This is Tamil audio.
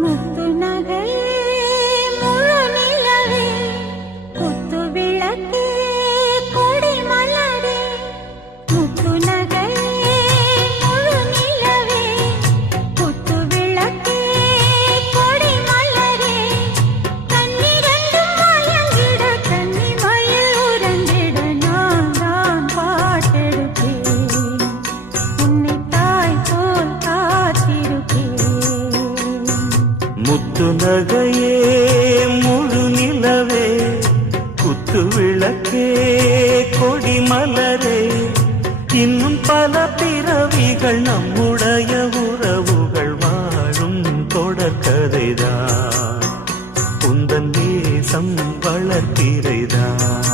முத்து நகையே முழு நிலவே குத்து விளக்கே கொடி மலரே முத்து நகையே முழு நிலவே குத்து விளக்கே கொடி மலரே கண்ணிரண்டும் மயங்கிட கன்னி மயில் உறங்கிட நான் தான் பாட்டெடுப்பேன் உன்னை தாய் போல் காத்திருப்பேன் முத்து நகையே முழு நிலவே குத்து விளக்கே கொடி மலரே இன்னும் பல பிறவிகள் நம்முடைய உறவுகள் வாழும் தொடர்கதைதான் உந்தன் நேசம் வளர்த்திரைதான்